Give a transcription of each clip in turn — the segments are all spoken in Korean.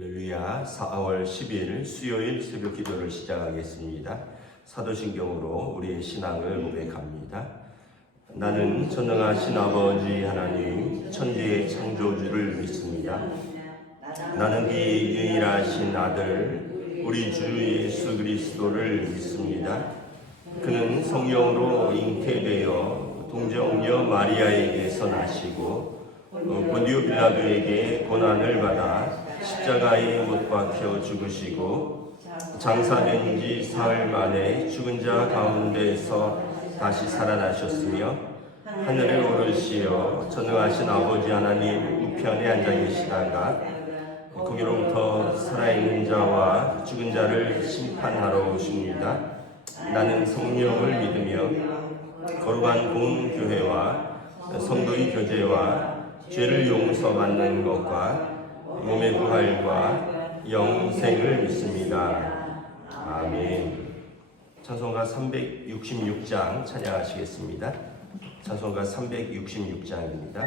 할렐루야. 4월 10일 수요일 새벽 기도를 시작하겠습니다. 사도신경으로 우리의 신앙을 고백합니다. 나는 전능하신 아버지 하나님 천지의 창조주를 믿습니다. 나는 네 유일하신 아들 우리 주 예수 그리스도를 믿습니다. 그는 성령으로 잉태되어 동정녀 마리아에게서 나시고 본디오 빌라도에게 고난을 받아 십자가에 못 박혀 죽으시고 장사된 지 사흘 만에 죽은 자 가운데에서 다시 살아나셨으며 하늘에 오르시어 전능하신 아버지 하나님 우편에 앉아 계시다가 거기로부터 살아있는 자와 죽은 자를 심판하러 오십니다. 나는 성령을 믿으며 거룩한 공교회와 성도의 교제와 죄를 용서받는 것과 몸의 부활과 영생을 믿습니다. 아멘. 찬송가 366장 찬양하시겠습니다. 찬송가 366장입니다.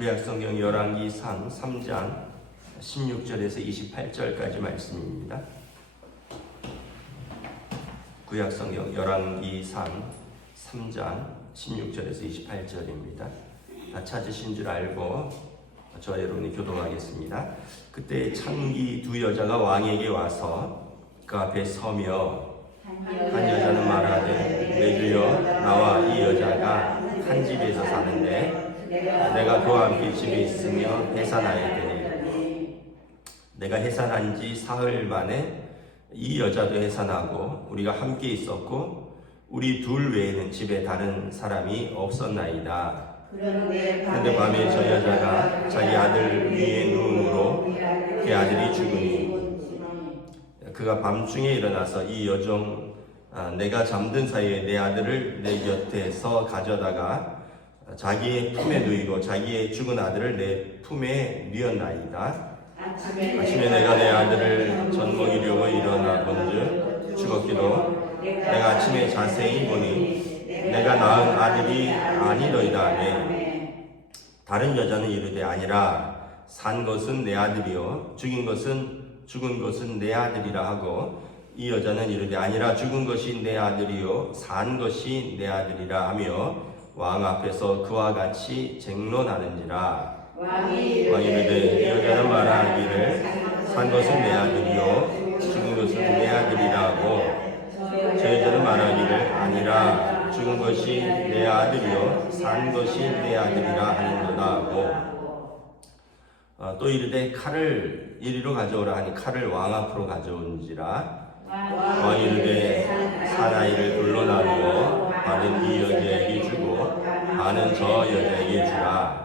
구약성경 열왕기상 3장 16절에서 28절까지 말씀입니다. 구약성경 열왕기상 3장 16절에서 28절입니다. 다 찾으신 줄 알고 저와 여러분이 교독하겠습니다. 그때 창기 두 여자가 왕에게 와서 그 앞에 서며 한 여자는 말하되 내 주여 나와 이 여자가 한 집에서 사는데 내가 그와 함께 집에 있으며 해산하였더니 내가 해산한 지 사흘 만에 이 여자도 해산하고 우리가 함께 있었고 우리 둘 외에는 집에 다른 사람이 없었나이다. 그런데 밤에 저 여자가 자기 아들 위에 누움으로 그 아들이 죽으니 그가 밤중에 일어나서 이 여종 내가 잠든 사이에 내 아들을 내 곁에서 가져다가 자기의 품에 누이고 자기의 죽은 아들을 내 품에 뉘었나이다. 아침에 내가 내 아들을 젖 먹이려고 일어나 본즉 죽었기도 내가 아침에 자세히 보니 내가 낳은 아들이 아니더이다 하매 다른 여자는 이르되 아니라 산 것은 내 아들이요 죽은 것은 내 아들이라 하고 이 여자는 이르되 아니라 죽은 것이 내 아들이요 산 것이 내 아들이라 하며 왕 앞에서 그와 같이 쟁론하는지라. 왕이 이르되 이 여자는 말하기를 산 것은 내 아들이요 죽은 것은 내 아들이라 하고 저 여자는 말하기를 아니라 죽은 것이 내 아들이요 산 것이 내 아들이라 하는도다 하고 또 이르되 칼을 이리로 가져오라 하니 칼을 왕 앞으로 가져온지라. 왕이 이르되 사나이를 둘로 나누어 반은 이 여자에게 주고 반은 저 여자에게 주라.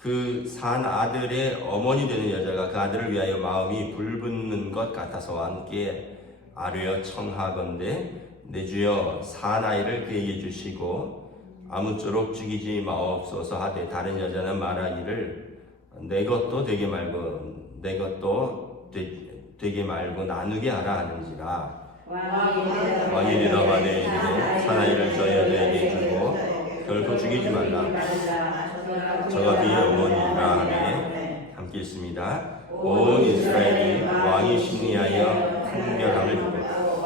그 산 아들의 어머니 되는 여자가 그 아들을 위하여 마음이 불붙는 것 같아서 왕께 아뢰어 청하건대 내 주여 사나이를 그에게 주시고 아무쪼록 죽이지 마옵소서 하되 다른 여자는 말하기를 내 것도 되게 말고 나누게 하라 하는지라. 왕이 대답하되 이르되 사나이를 저 여자에게 주고 결코 죽이지 말라. 저가 그의 어머니라 하매 함께 읽습니다. 온 이스라엘이 왕이 심리하여 판결함을 듣고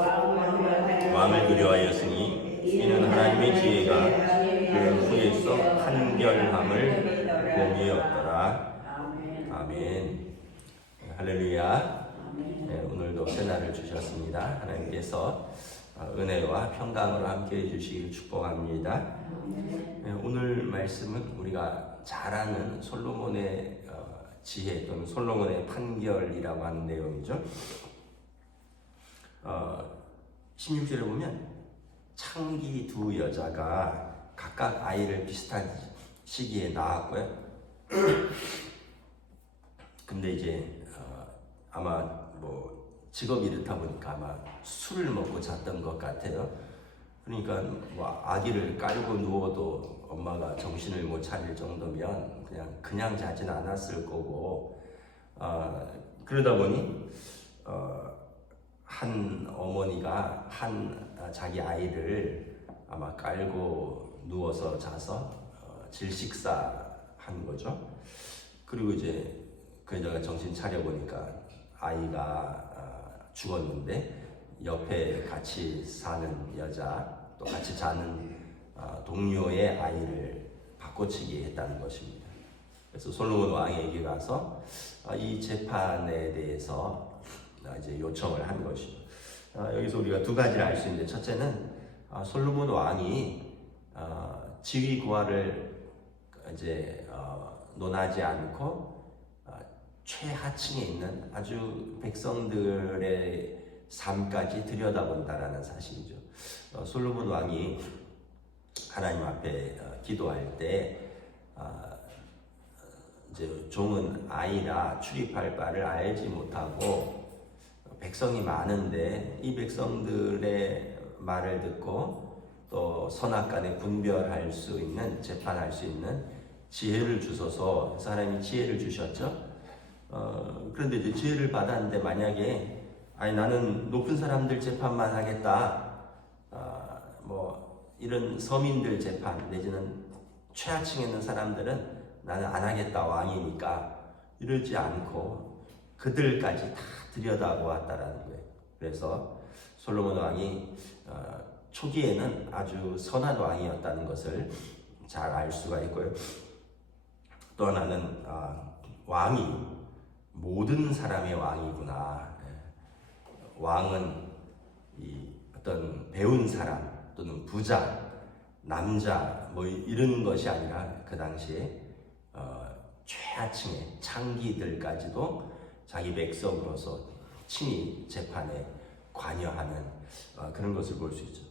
왕을 두려워하였으니 이는 하나님의 지혜가 그 후에서 판결함을 공의였더라. 아멘. 할렐루야. 네, 오늘도 새날을 주셨습니다. 하나님께서 은혜와 평강으로 함께 해주시길 축복합니다. 네, 오늘 말씀은 우리가 잘 아는 솔로몬의 지혜 또는 솔로몬의 판결이라고 하는 내용이죠. 16절에 보면 창기 두 여자가 각각 아이를 비슷한 시기에 낳았고요. 근데 이제 아마 뭐 직업이 이렇다 보니까 아마 술을 먹고 잤던 것 같아요. 그러니까 뭐 아기를 깔고 누워도 엄마가 정신을 못 차릴 정도면 그냥 자진 않았을 거고, 그러다 보니 한 어머니가 자기 아이를 아마 깔고 누워서 자서 질식사한 거죠. 그리고 이제 그 여자가 정신 차려 보니까 아이가 죽었는데 옆에 같이 사는 여자 또 같이 자는 동료의 아이를 바꿔치기 했다는 것입니다. 그래서 솔로몬 왕에게 가서 이 재판에 대해서 이제 요청을 한 것이죠. 여기서 우리가 두 가지를 알 수 있는데, 첫째는 솔로몬 왕이 지위 구하를 이제 논하지 않고 최하층에 있는 아주 백성들의 삶까지 들여다본다라는 사실이죠. 솔로몬 왕이 하나님 앞에 기도할 때 이제 종은 아이라 출입할 바를 알지 못하고 백성이 많은데 이 백성들의 말을 듣고 또 선악간에 분별할 수 있는, 재판할 수 있는 지혜를 주소서. 하나님이 지혜를 주셨죠. 그런데 이제 지혜를 받았는데 만약에 나는 높은 사람들 재판만 하겠다, 뭐 이런 서민들 재판 내지는 최하층에 있는 사람들은 나는 안 하겠다, 왕이니까, 이러지 않고 그들까지 다 들여다보았다라는 거예요. 그래서 솔로몬 왕이 초기에는 아주 선한 왕이었다는 것을 잘 알 수가 있고요. 또 하나는 왕이 모든 사람의 왕이구나. 왕은 이 어떤 배운 사람 또는 부자, 남자 뭐 이런 것이 아니라 그 당시에 최하층의 창기들까지도 자기 백성으로서 친히 재판에 관여하는 그런 것을 볼 수 있죠.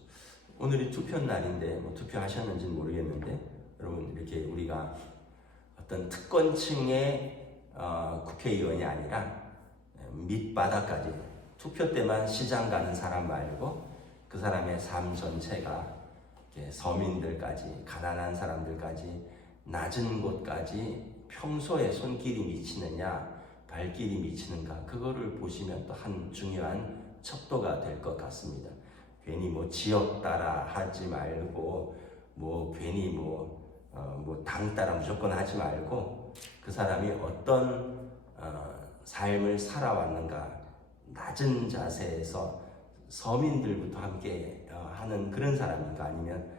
오늘이 투표 날인데 뭐 투표하셨는지는 모르겠는데, 여러분 이렇게 우리가 어떤 특권층의 국회의원이 아니라 밑바닥까지 투표 때만 시장 가는 사람 말고 그 사람의 삶 전체가 서민들까지, 가난한 사람들까지, 낮은 곳까지 평소에 손길이 미치느냐 발길이 미치는가, 그거를 보시면 또 한 중요한 척도가 될 것 같습니다. 괜히 뭐 지역 따라 하지 말고 괜히 당 따라 무조건 하지 말고 그 사람이 어떤 삶을 살아왔는가, 낮은 자세에서 서민들부터 함께 하는 그런 사람인가, 아니면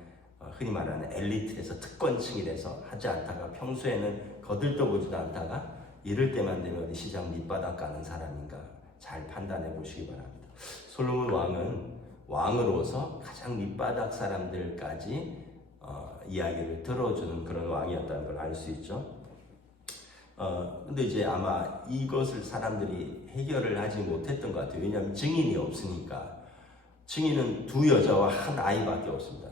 흔히 말하는 엘리트에서 특권층이라서 하지 않다가 평소에는 거들떠보지도 않다가 이럴 때만 되면 어디 시장 밑바닥 가는 사람인가, 잘 판단해 보시기 바랍니다. 솔로몬 왕은 왕으로서 가장 밑바닥 사람들까지 이야기를 들어주는 그런 왕이었다는 걸 알 수 있죠. 근데 이제 아마 이것을 사람들이 해결을 하지 못했던 것 같아요. 왜냐하면 증인이 없으니까. 증인은 두 여자와 한 아이밖에 없습니다.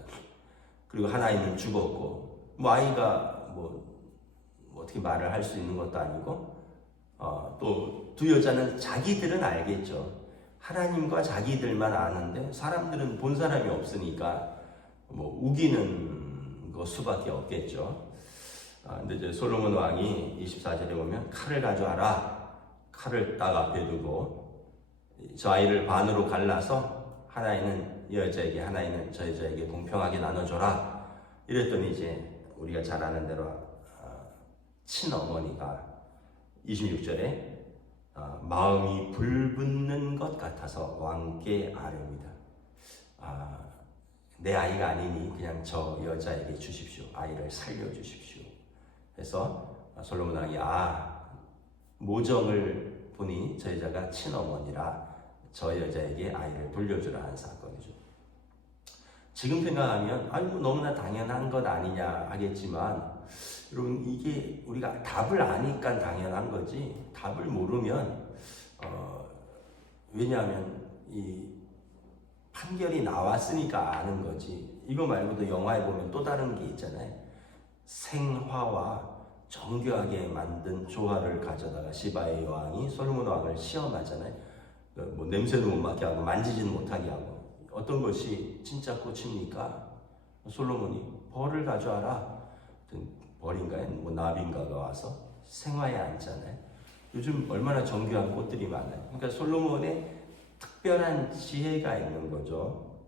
그리고 한 아이는 죽었고, 아이가 어떻게 말을 할 수 있는 것도 아니고, 또 두 여자는 자기들은 알겠죠. 하나님과 자기들만 아는데 사람들은 본 사람이 없으니까 우기는 것 수밖에 없겠죠. 근데 이제 솔로몬 왕이 24절에 보면 칼을 가져와라. 칼을 딱 앞에 두고 저 아이를 반으로 갈라서 하나는 이 여자에게, 하나는 저 여자에게 공평하게 나눠줘라. 이랬더니 이제 우리가 잘 아는 대로 친어머니가 26절에 마음이 불붙는 것 같아서 왕께 아뢰옵니다. 내 아이가 아니니 그냥 저 여자에게 주십시오. 아이를 살려주십시오. 그래서 솔로몬 왕이 모정을 보니 저 여자가 친어머니라 저 여자에게 아이를 돌려주라 한 사건이죠. 지금 생각하면 너무나 당연한 것 아니냐 하겠지만, 여러분, 이게 우리가 답을 아니까 당연한 거지, 답을 모르면 왜냐하면 이 판결이 나왔으니까 아는 거지. 이거 말고도 영화에 보면 또 다른 게 있잖아요. 생화와 정교하게 만든 조화를 가져다가 시바의 왕이 솔로몬 왕을 시험하잖아요. 냄새도 못 맡게 하고 만지지는 못하게 하고. 어떤 것이 진짜 꽃입니까? 솔로몬이 벌을 가져와라. 벌인가요? 나비인가가 와서 생화에 앉잖아요. 요즘 얼마나 정교한 꽃들이 많아요. 그러니까 솔로몬의 특별한 지혜가 있는 거죠.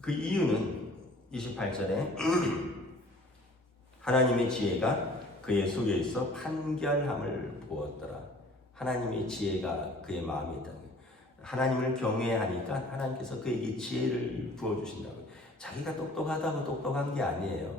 그 이유는 28절에 하나님의 지혜가 그의 속에 있어 판결함을 부었더라. 하나님의 지혜가 그의 마음에 있다. 하나님을 경외하니까 하나님께서 그에게 지혜를 부어주신다고. 자기가 똑똑하다고 똑똑한 게 아니에요.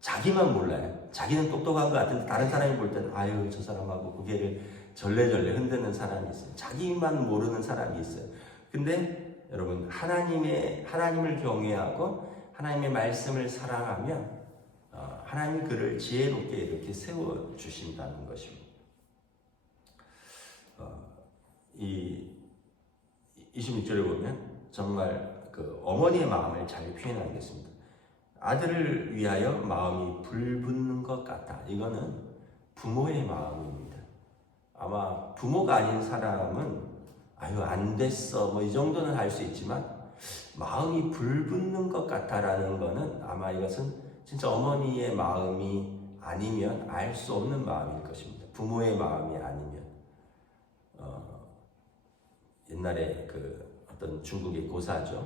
자기만 몰라요. 자기는 똑똑한 것 같은데 다른 사람이 볼 때는 저 사람하고 고개를 절레절레 흔드는 사람이 있어요. 자기만 모르는 사람이 있어요. 근데 여러분, 하나님을 경외하고 하나님의 말씀을 사랑하면 하나님이 그를 지혜롭게 이렇게 세워주신다는 것입니다. 이 26절에 보면 정말 그 어머니의 마음을 잘 표현하겠습니다. 아들을 위하여 마음이 불붙는 것 같다. 이거는 부모의 마음입니다. 아마 부모가 아닌 사람은 안 됐어 이 정도는 할 수 있지만, 마음이 불붙는 것 같다라는 거는 아마 이것은 진짜 어머니의 마음이 아니면 알 수 없는 마음일 것입니다. 부모의 마음이 아니면. 옛날에 어떤 중국의 고사죠.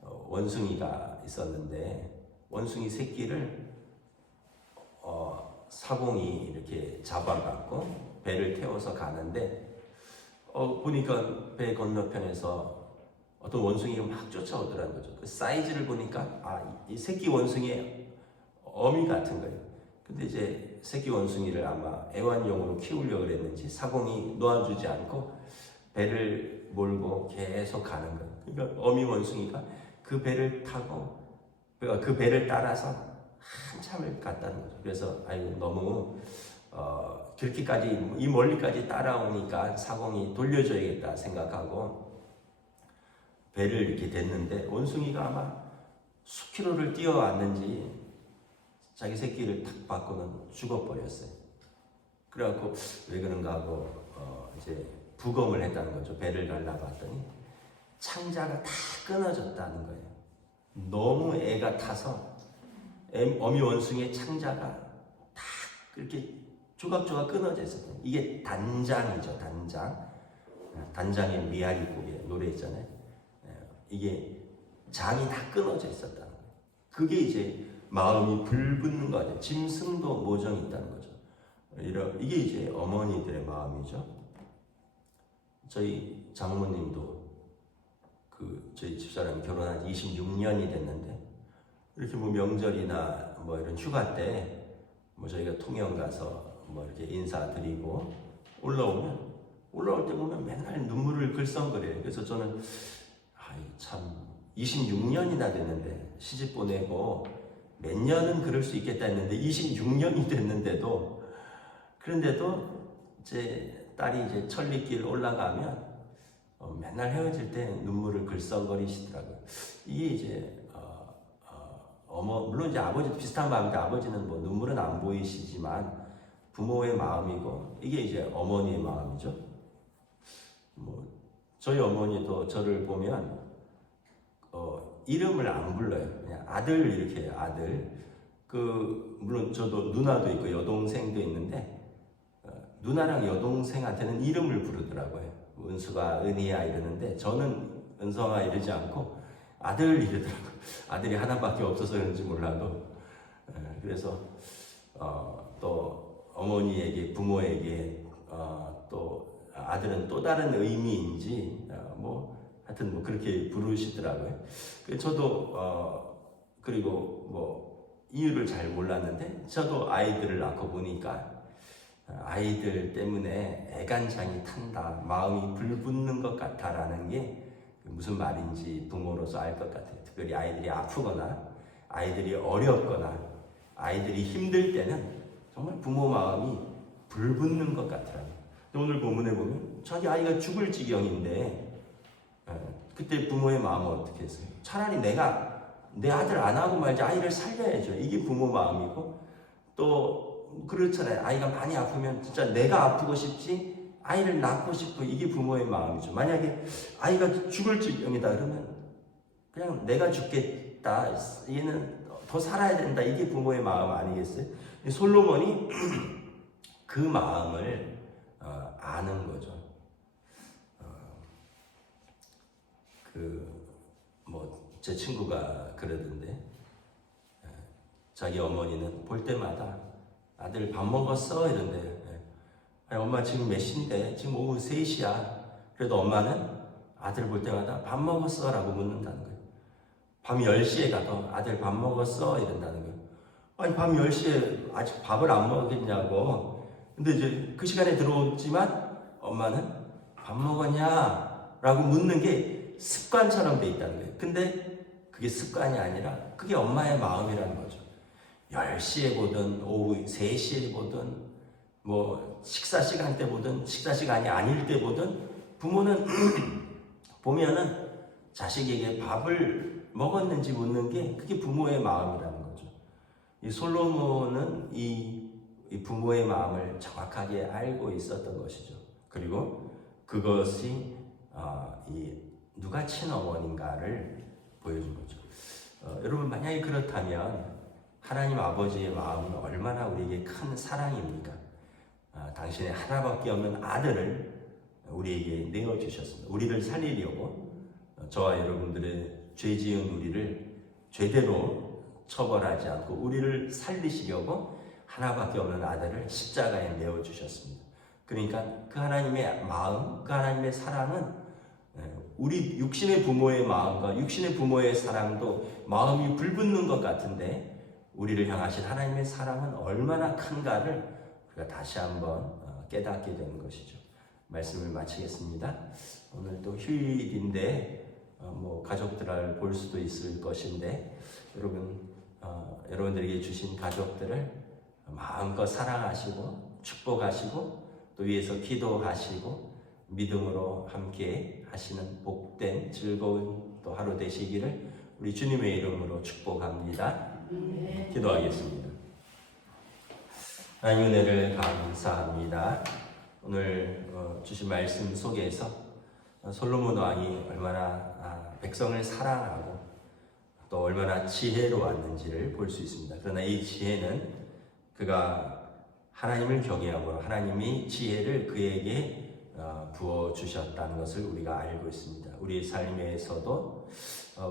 원숭이가 있었는데 원숭이 새끼를 사공이 이렇게 잡아갖고 배를 태워서 가는데 보니까 배 건너편에서 어떤 원숭이가 막 쫓아오더라는 거죠. 그 사이즈를 보니까 이 새끼 원숭이의 어미 같은 거예요. 근데 이제 새끼 원숭이를 아마 애완용으로 키우려고 그랬는지 사공이 놓아주지 않고 배를 몰고 계속 가는 거예요. 그러니까 어미 원숭이가 그 배를 타고 그 배를 따라서 한참을 갔다는 거죠. 그래서 너무 그렇게까지 이 멀리까지 따라오니까 사공이 돌려줘야겠다 생각하고 배를 이렇게 댔는데, 원숭이가 아마 수킬로를 뛰어왔는지 자기 새끼를 탁 받고는 죽어버렸어요. 그래갖고 왜 그런가 하고 이제 부검을 했다는 거죠. 배를 갈라봤더니 창자가 다 끊어졌다는 거예요. 너무 애가 타서 어미 원숭이의 창자가 다 그렇게 조각조각 끊어져 있었거든요. 이게 단장이죠, 단장. 단장의 미아리 곡에 노래 있잖아요. 이게 장이 다 끊어져 있었다는 거예요. 그게 이제 마음이 불붙는 거 같아요. 짐승도 모정이 있다는 거죠. 이게 이제 어머니들의 마음이죠. 저희 장모님도 저희 집사람이 결혼한 지 26년이 됐는데 이렇게 뭐 명절이나 뭐 이런 휴가 때 뭐 저희가 통영 가서 뭐 이렇게 인사드리고 올라올 때 보면 맨날 눈물을 글썽거려요. 그래서 저는 참 26년이나 됐는데 시집 보내고 몇 년은 그럴 수 있겠다 했는데 26년이 됐는데도 그런데도 이제 딸이 이제 천리길 올라가면 맨날 헤어질 때 눈물을 글썽거리시더라고요. 이게 이제 물론 이제 아버지도 비슷한 마음인데 아버지는 뭐 눈물은 안 보이시지만 부모의 마음이고 이게 이제 어머니의 마음이죠. 뭐 저희 어머니도 저를 보면 이름을 안 불러요. 그냥 아들 이렇게 해요. 아들. 물론 저도 누나도 있고 여동생도 있는데 누나랑 여동생한테는 이름을 부르더라고요. 은수가, 은희야 이러는데 저는 은성아 이러지 않고 아들 이러더라고요. 아들이 하나밖에 없어서 그런지 몰라도 그래서 또 어머니에게 부모에게 또 아들은 또 다른 의미인지 하여튼 뭐 그렇게 부르시더라고요. 저도 그리고 뭐 이유를 잘 몰랐는데 저도 아이들을 낳고 보니까 아이들 때문에 애간장이 탄다, 마음이 불붙는 것 같다라는 게 무슨 말인지 부모로서 알 것 같아요. 특별히 아이들이 아프거나 아이들이 어렵거나 아이들이 힘들 때는 정말 부모 마음이 불붙는 것 같더라고요. 오늘 본문에 보면 자기 아이가 죽을 지경인데 그때 부모의 마음은 어떻게 했어요? 차라리 내가 내 아들 안 하고 말지 아이를 살려야죠. 이게 부모 마음이고 또 그렇잖아요. 아이가 많이 아프면 진짜 내가 아프고 싶지 아이를 낳고 싶고 이게 부모의 마음이죠. 만약에 아이가 죽을 지경이다 그러면 그냥 내가 죽겠다. 얘는 더 살아야 된다. 이게 부모의 마음 아니겠어요? 솔로몬이 그 마음을 아는 거죠. 제 친구가 그러던데 자기 어머니는 볼 때마다 아들 밥 먹었어? 이런데 아니, 엄마 지금 몇 시인데? 지금 오후 3시야. 그래도 엄마는 아들 볼 때마다 밥 먹었어? 라고 묻는다는 거예요. 밤 10시에 가도 아들 밥 먹었어? 이런다는 거예요. 아니 밤 10시에 아직 밥을 안 먹었겠냐고. 근데 이제 그 시간에 들어오지만 엄마는 밥 먹었냐? 라고 묻는 게 습관처럼 돼 있다는 거예요. 근데 그게 습관이 아니라 그게 엄마의 마음이라는 거죠. 10시에 보든 오후 3시에 보든 뭐 식사 시간 때 보든 식사 시간이 아닐 때 보든 부모는 보면은 자식에게 밥을 먹었는지 묻는 게 그게 부모의 마음이라는 거죠. 이 솔로몬은 이 부모의 마음을 정확하게 알고 있었던 것이죠. 그리고 그것이 이 누가 친어머니인가를 보여준 거죠. 여러분 만약에 그렇다면 하나님 아버지의 마음은 얼마나 우리에게 큰 사랑입니까? 당신의 하나밖에 없는 아들을 우리에게 내어주셨습니다. 우리를 살리려고 저와 여러분들의 죄 지은 우리를 죄대로 처벌하지 않고 우리를 살리시려고 하나밖에 없는 아들을 십자가에 내어주셨습니다. 그러니까 그 하나님의 마음, 그 하나님의 사랑은 우리 육신의 부모의 마음과 육신의 부모의 사랑도 마음이 불붙는 것 같은데 우리를 향하신 하나님의 사랑은 얼마나 큰가를 우리가 다시 한번 깨닫게 되는 것이죠. 말씀을 마치겠습니다. 오늘 또 휴일인데 가족들을 볼 수도 있을 것인데 여러분들에게 주신 가족들을 마음껏 사랑하시고 축복하시고 또 위에서 기도하시고 믿음으로 함께 하시는 복된 즐거운 또 하루 되시기를 우리 주님의 이름으로 축복합니다. 기도하겠습니다. 하나님 은혜를 감사합니다. 오늘 주신 말씀 속에서 솔로몬 왕이 얼마나 백성을 사랑하고 또 얼마나 지혜로웠는지를 볼 수 있습니다. 그러나 이 지혜는 그가 하나님을 경외함으로 하나님이 지혜를 그에게 부어주셨다는 것을 우리가 알고 있습니다. 우리의 삶에서도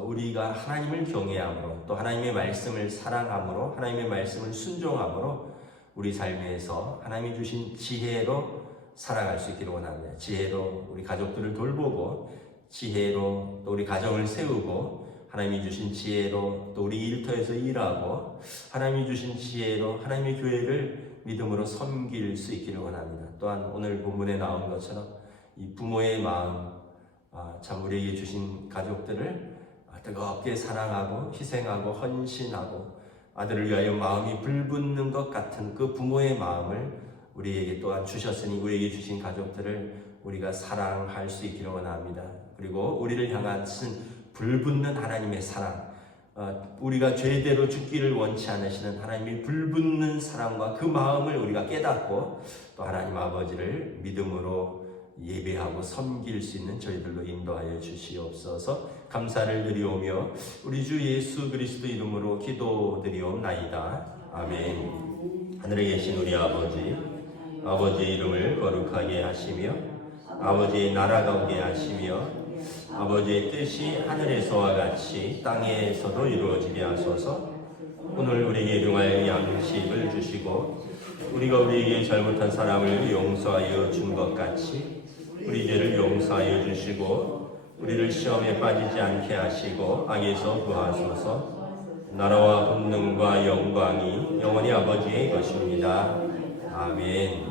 우리가 하나님을 경외함으로 또 하나님의 말씀을 사랑함으로 하나님의 말씀을 순종함으로 우리 삶에서 하나님이 주신 지혜로 살아갈 수 있기를 원합니다. 지혜로 우리 가족들을 돌보고 지혜로 또 우리 가정을 세우고 하나님이 주신 지혜로 또 우리 일터에서 일하고 하나님이 주신 지혜로 하나님의 교회를 믿음으로 섬길 수 있기를 원합니다. 또한 오늘 본문에 나온 것처럼 이 부모의 마음, 참 우리에게 주신 가족들을 뜨겁게 사랑하고 희생하고 헌신하고 아들을 위하여 마음이 불붙는 것 같은 그 부모의 마음을 우리에게 또한 주셨으니 우리에게 주신 가족들을 우리가 사랑할 수 있기를 원합니다. 그리고 우리를 향한 불붙는 하나님의 사랑, 우리가 죄대로 죽기를 원치 않으시는 하나님의 불붙는 사랑과 그 마음을 우리가 깨닫고 또 하나님 아버지를 믿음으로 예배하고 섬길 수 있는 저희들로 인도하여 주시옵소서. 감사를 드리오며 우리 주 예수 그리스도 이름으로 기도드리옵나이다. 아멘. 하늘에 계신 우리 아버지의 이름을 거룩하게 하시며 아버지의 나라가 오게 하시며 아버지의 뜻이 하늘에서와 같이 땅에서도 이루어지게 하소서. 오늘 우리에게 일용할 양식을 주시고 우리가 우리에게 잘못한 사람을 용서하여 준 것 같이 우리 죄를 용서하여 주시고 우리를 시험에 빠지지 않게 하시고 악에서 구하소서. 나라와 권능과 영광이 영원히 아버지의 것입니다. 아멘.